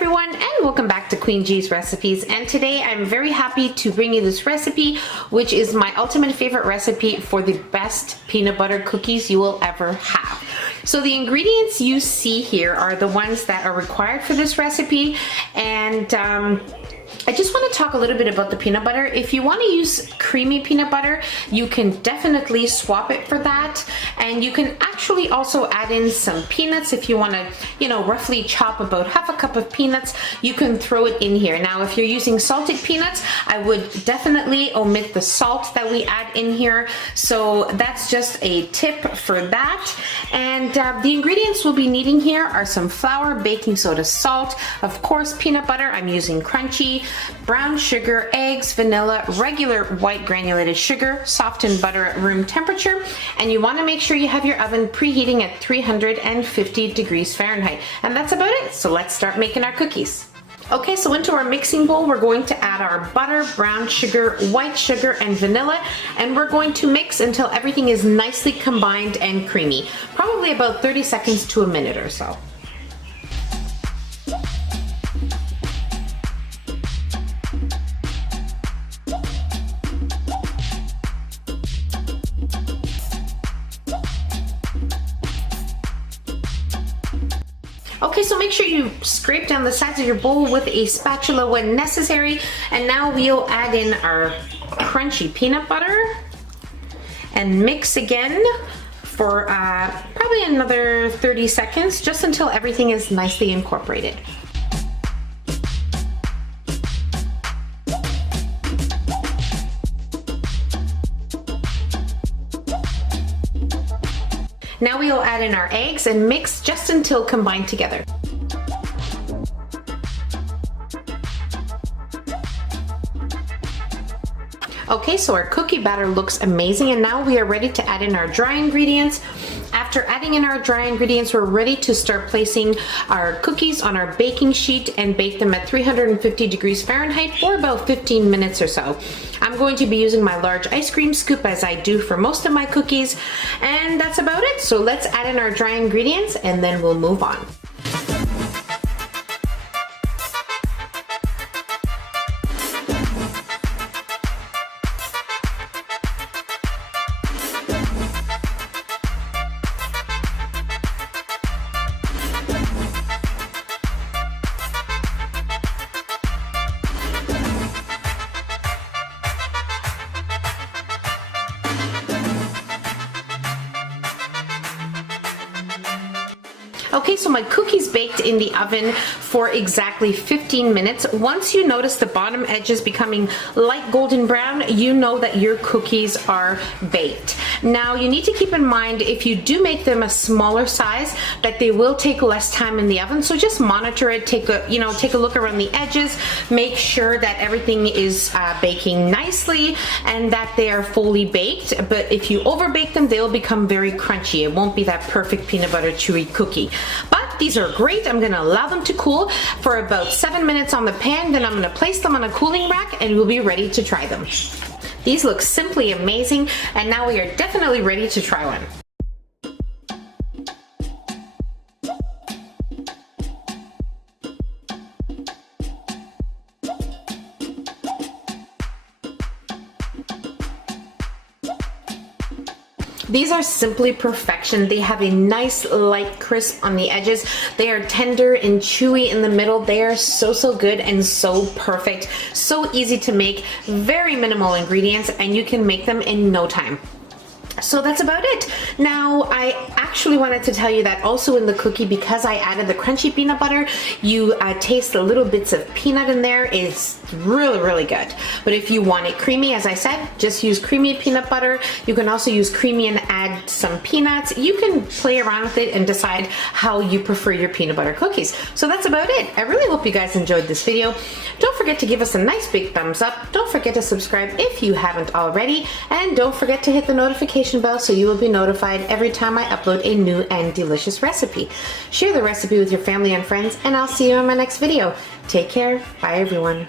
everyone, and welcome back to Queen G's Recipes. And today I'm very happy to bring you this recipe, which is my ultimate favorite recipe for the best peanut butter cookies you will ever have. So the ingredients you see here are the ones that are required for this recipe, and I just want to talk a little bit about the peanut butter. If you want to use creamy peanut butter, you can definitely swap it for that. And you can actually also add in some peanuts if you want to, roughly chop about half a cup of peanuts. You can throw it in here. Now, if you're using salted peanuts, I would definitely omit the salt that we add in here. So that's just a tip for that. And the ingredients we'll be needing here are some flour, baking soda, salt, of course, peanut butter. I'm using crunchy, brown sugar, eggs, vanilla, regular white granulated sugar, softened butter at room temperature, and you want to make sure you have your oven preheating at 350 degrees Fahrenheit. And that's about it, so let's start making our cookies. Okay, so into our mixing bowl, we're going to add our butter, brown sugar, white sugar, and vanilla, and we're going to mix until everything is nicely combined and creamy, probably about 30 seconds to a minute or so. Okay, so make sure you scrape down the sides of your bowl with a spatula when necessary. And now we'll add in our crunchy peanut butter and mix again for probably another 30 seconds, just until everything is nicely incorporated. Now we'll add in our eggs and mix just until combined together. Okay, so our cookie batter looks amazing, and now we are ready to add in our dry ingredients. After adding in our dry ingredients, we're ready to start placing our cookies on our baking sheet and bake them at 350 degrees Fahrenheit for about 15 minutes or so. I'm going to be using my large ice cream scoop as I do for most of my cookies, and that's about it. So let's add in our dry ingredients and then we'll move on. Okay, so my cookies baked in the oven for exactly 15 minutes. Once you notice the bottom edges becoming light golden brown, you know that your cookies are baked. Now, you need to keep in mind, if you do make them a smaller size, that they will take less time in the oven. So just monitor it, take a look around the edges, make sure that everything is baking nicely and that they are fully baked. But if you overbake them, they'll become very crunchy. It won't be that perfect peanut butter chewy cookie. But these are great. I'm going to allow them to cool for about 7 minutes on the pan. Then I'm going to place them on a cooling rack and we'll be ready to try them. These look simply amazing, and now we are definitely ready to try one. These are simply perfection. They have a nice light crisp on the edges. They are tender and chewy in the middle. They are so good and so perfect. So easy to make, very minimal ingredients, and you can make them in no time. So that's about it. Now, I actually wanted to tell you that also in the cookie, because I added the crunchy peanut butter, you taste the little bits of peanut in there. It's really good. But if you want it creamy, as I said, just use creamy peanut butter. You can also use creamy and add some peanuts. You can play around with it and decide how you prefer your peanut butter cookies. So that's about it. I really hope you guys enjoyed this video. Don't forget to give us a nice big thumbs up. Don't forget to subscribe if you haven't already. And don't forget to hit the notification bell so you will be notified every time I upload a new and delicious recipe. Share the recipe with your family and friends, and I'll see you in my next video. Take care. Bye, everyone.